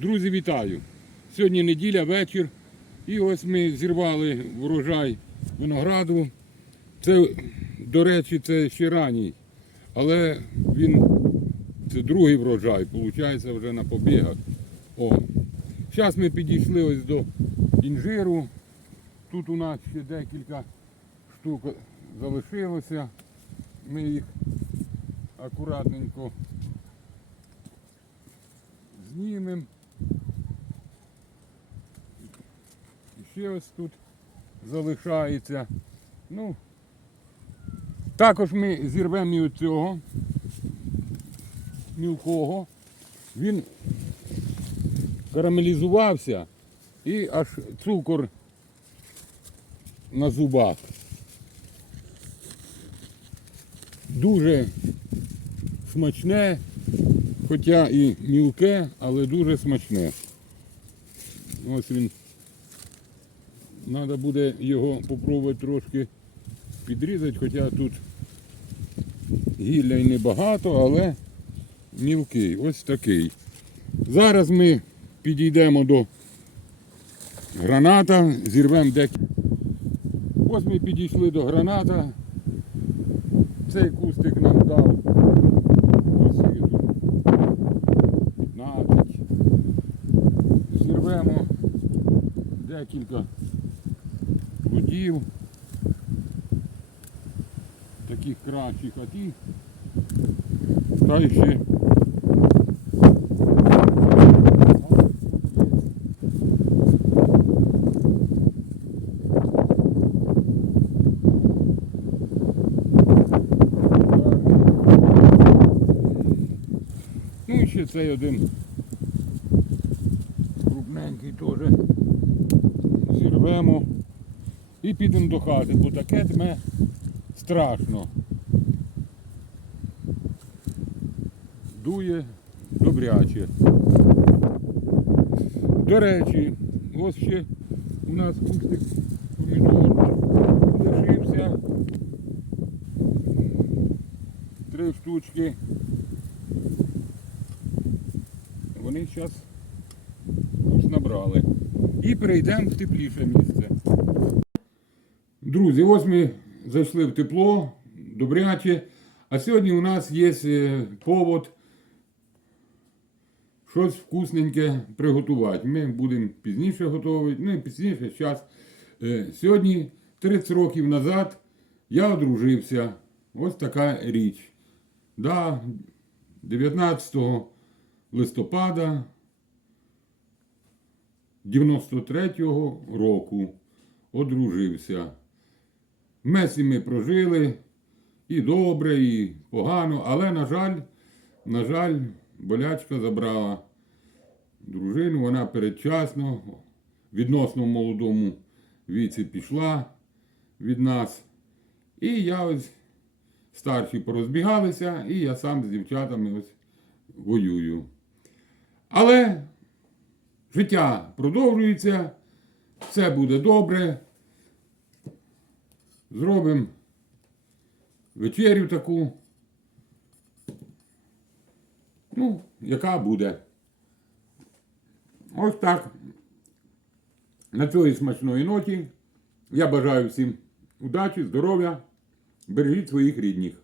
Друзі, вітаю! Сьогодні неділя, вечір. І ось ми зірвали врожай винограду. Це, до речі, це ще ранній. Але він це другий врожай, виходить вже на побігах. О. Зараз ми підійшли ось до інжиру. Тут у нас ще декілька штук залишилося. Ми їх акуратненько знімемо. І ще ось тут залишається. Ну, також ми зірвемо і цього мілкого. Він карамелізувався і аж цукор на зубах. Дуже смачне, хоча і мілке, але дуже смачне. Ось він. Треба буде його спробувати трошки підрізати, хоча тут гілля й небагато, але мілкий. Ось такий. Зараз ми підійдемо до граната, зірвемо декілька. Ось ми підійшли до граната. Цей кустик нам дав. Ось тут 15. Зірвемо декілька плодів. Таких кращих, ті. Та. Ну ще цей один крупненький теж зірвемо і підемо до хати, бо таке тме страшно. Дує добряче. До речі, ось ще у нас кустик помідор лишився. Три штучки. Вони зараз набрали. І перейдемо в тепліше місце. Друзі, ось ми зайшли в тепло, добряче. А сьогодні у нас є е, повод щось вкусненьке приготувати. Ми будемо пізніше готувати, ну і пізніше зараз. Сьогодні, 30 років назад, я одружився. Ось така річ. Да, 19 листопада 93-го року одружився. Месі ми прожили і добре, і погано, але, на жаль, на жаль, болячка забрала дружину, вона передчасно, відносно в молодому віці пішла від нас. І я ось старші порозбігалися, і я сам з дівчатами ось воюю. Але життя продовжується, все буде добре. Зробимо вечерю таку. Ну, яка буде. Ось так. На цій смачної ноті я бажаю всім удачі, здоров'я, бережіть своїх рідних.